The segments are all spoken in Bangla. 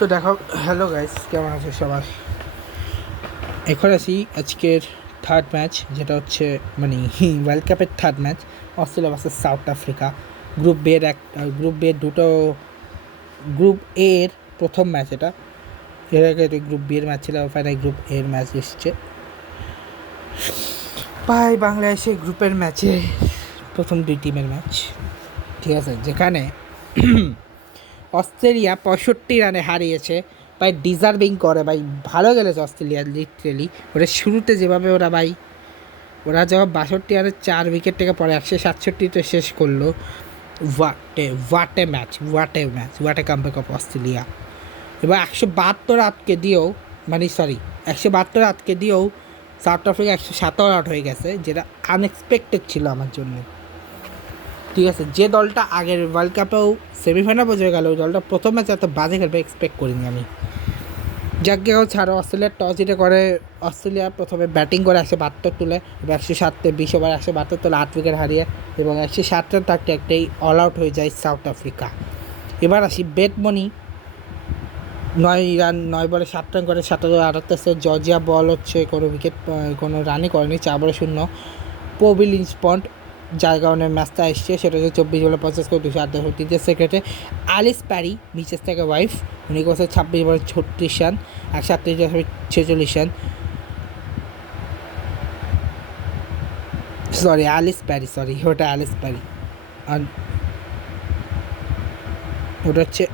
সো দেখো, হ্যালো গাইস, কেমন আছো সবাই? এখন আসি আজকের থার্ড ম্যাচ, যেটা হচ্ছে মানে ওয়ার্ল্ড কাপের third match, Australia versus South Africa. Group B এর গ্রুপ এ এর প্রথম ম্যাচ এটা। এর আগে গ্রুপ বি এর ম্যাচ ছিল, ফাইনাল গ্রুপ এ এর ম্যাচ এসছে। পাই বাংলাদেশে গ্রুপের ম্যাচে প্রথম দুই টিমের ম্যাচ, ঠিক আছে, যেখানে অস্ট্রেলিয়া 65 রানে হারিয়েছে। ভাই ডিজার্ভিং করে, ভাই ভালো খেলেছে অস্ট্রেলিয়া লিটারেলি। ওরা শুরুতে যেভাবে ওরা যখন 62 রানে 4 উইকেট থেকে পরে 167তে শেষ করলো। ওয়াটে কামব্যাক অফ অস্ট্রেলিয়া। এবার 172 আটকে দিয়েও 172 আটকে দিয়েও সাউথ আফ্রিকা 117 আউট হয়ে গেছে, যেটা আনএক্সপেক্টেড ছিল আমার জন্য। ঠিক আছে, যে দলটা আগের ওয়ার্ল্ড কাপেও সেমিফাইনাল পৌঁছে গেল, ওই দলটা প্রথম ম্যাচে এত বাজে খেলবে এক্সপেক্ট করিনি আমি। যাকে ছাড়ো, অস্ট্রেলিয়ার টস জিতে করে অস্ট্রেলিয়া প্রথমে ব্যাটিং করে 172 তুলে, এবার 107-তে 20 ওভার 172 তুলে 8 উইকেট হারিয়ে, এবং 107 রান থাকতে একটাই অল আউট হয়ে যায় সাউথ আফ্রিকা। এবার আসি বেট মানি, 9 বলে 7 রান করে 778। জর্জিয়া বল হচ্ছে কোনো রানই করেনি, 4 বলে 0। পবিলিন্সপন্ট, যার কারণে ম্যাচটা এসছে, সেটা হচ্ছে 24 বলে 50 করে 208। তৃতীয় সেক্রেটে অ্যালিস প্যারি, মিচেস থেকে ওয়াইফ, উনি করছে 26 বলে 36 রান, 138.46 রান। ওটা অ্যালিস প্যারি। আর ওটা হচ্ছে,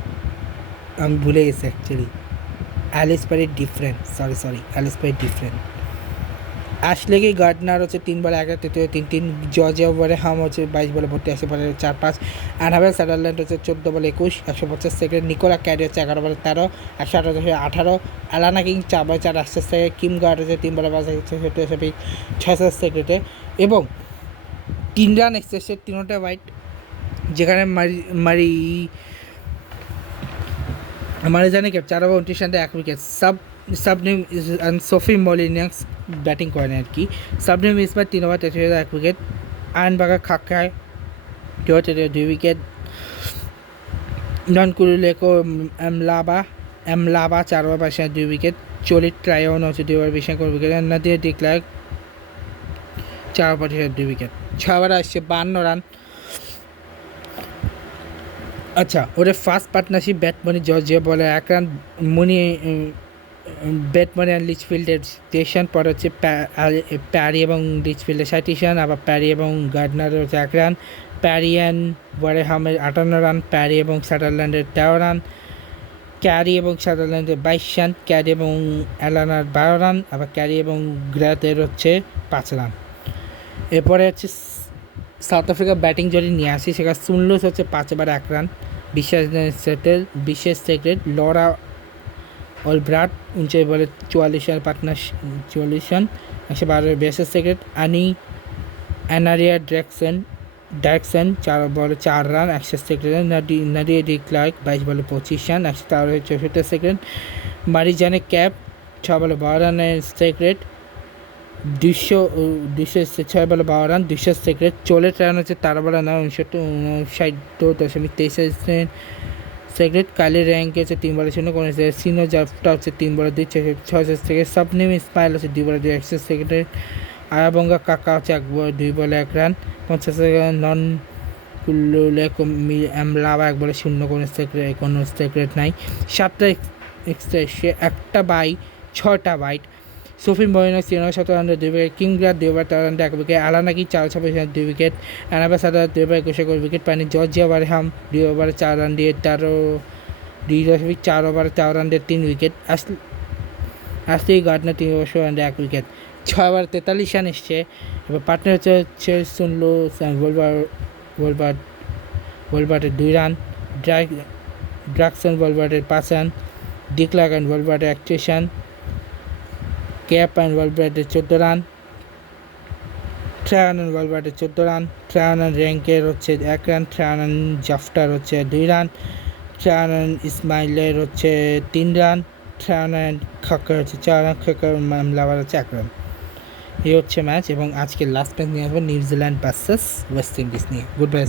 আমি ভুলে গেছি actually, Ellyse Perry different, Ellyse Perry different. Ashleigh Gardner হচ্ছে 3 বলে 11, তৃতীয় 3-3। জর্জিয়া ওভারে হাম হচ্ছে 22 বলে 42, 80 বলে 4-5। অ্যানাবেল সাদারল্যান্ড হচ্ছে 14 বলে 21, 150। নিকোলা ক্যারি হচ্ছে 11 বলে 13, 118। অ্যালানা কিং 4 বলে 4, 68। কিম গার্ড হচ্ছে 3 বলে 5, 66। এবং 3 রান এক্সেসে, 3টা ওয়াইড, যেখানে মারিজানি ক্যাপ 4 ওভার 29 রানে 1 উইকেট। সাবনেম সোফি মলিনিয়াক্স ব্যাটিং করেন আর কি। সাবনেম ইসমাইল 3 ওভার 33 রানে 1 উইকেট। আয়নবাগা খাক্কায় 2 উইকেট। নন কুরুলেকো এমলাবা 4 ওভার 22 রানে 2 উইকেট। চলিত ট্রায়ন হচ্ছে 2 ওভার 20 রানে 1 উইকেট। নাদিয়া ডিক্লার্ক 4 ওভার 22 রানে 2 উইকেট। 6 ওভার আসছে 52 রান। আচ্ছা, ওদের ফার্স্ট পার্টনারশিপ ব্যাটম্যান জর্জিয়া বলে 1 রান, ব্যাটম্যান অ্যান্ড লিচফিল্ডের স্টেশন, পরে হচ্ছে প্যারি এবং লিচফিল্ডের 37 রান, আবার প্যারি এবং গার্ডনারের হচ্ছে 1 রান, প্যারি অ্যান্ড ওয়ারেহামের 58 রান, প্যারি এবং সাদারল্যান্ডের 13 রান, ক্যারি এবং সাদারল্যান্ডের 22 রান, ক্যারি এবং অ্যালানার 12 রান, আবার ক্যারি এবং গ্রাতের হচ্ছে 5 রান। এরপরে হচ্ছে সাউথ আফ্রিকা ব্যাটিং যদি নিয়ে আসি, সেখানে সুনলুস হচ্ছে 5 ওভার 1 রান, বিশেষ সেক্রেট লরা অলব্রাট 49 বলে 44 রান, পার্টনার 44 রান, 112। বিশেষ সেক্রেট অ্যানারিয়া ড্যাকসন 4 বলে 4 রান, 100 সেক্রেট। নাদিয়া ডিক্লার্ক 22 বলে 25 রান, 164 সেকেন্ড। মারিজানে ক্যাপ 6 বলে 12 রানের সেক্রেট, 206 বলে 12 রান, 200 সেক্রেট। চলে রান হচ্ছে 13 বলে 59.23 সেক্রেট। কালি র্যাঙ্ক হচ্ছে 3 বলে 0 করেছে। সিনো জাফটা হচ্ছে 3 বলে 2, 6 সেকেন্ড। সাবনেম ইসমাইল হচ্ছে 2 বলে 2, 100 সেকেন্ডের। আয়াবঙ্গা কাকা হচ্ছে 2 বলে 1 রান, 50 সেকেন্ড। নন কুল্লুলেকো এমলাবা 1 বলে 0, কোনো সেক্রেট নাই। 7টা এক্সট্রা, একটা বাই 6টা বাইট। সোফি মলিনা 17 রানে 2 উইকেট। কিং গ্রাড 2 ওভার 13 রানে 1 উইকেট। অ্যালানা কিং 426 রানে 2 উইকেট। অ্যানাবেল সাদার 2 ওভার 21 উইকেট পায়নি। জর্জিয়া ওয়ারেহাম 2 ওভারে 4 রান দিয়ে 4 ওভারে 4 রান দিয়ে 3 উইকেট। আসলে গার্ডনার 3 ওভার 16 রান দিয়ে 1 উইকেট। 6 ওভার 43 রান এসছে। এবার পার্টনার হচ্ছে শুনলো ওয়ালবার্টের 2 রান, ড্রাকসন ওয়ালবার্টের 5 রান, ডিক্লার্ক অ্যান্ড ওয়ালবার্টের 31 রান, ক্যাপ অ্যান্ড ওয়ালবার্টের 14 রান, ট্রায়ন অ্যান্ড ওয়ালবার্টের 14 রান, ট্রায়ন অ্যান্ড র্যাঙ্কের হচ্ছে 1 রান, ট্রায়ন অ্যান্ড জাফটার হচ্ছে 2 রান, ট্রায়ন অ্যান্ড ইসমাইলের হচ্ছে 3 রান, ট্রায়ন অ্যান্ড খাক্কার হচ্ছে 4 রান, খাক্কার লাভার হচ্ছে 1 রান। এই হচ্ছে ম্যাচ, এবং আজকে লাস্ট ম্যাচ নিয়ে আসবো নিউজিল্যান্ড ভার্সেস ওয়েস্ট ইন্ডিজ নিয়ে। Good bye.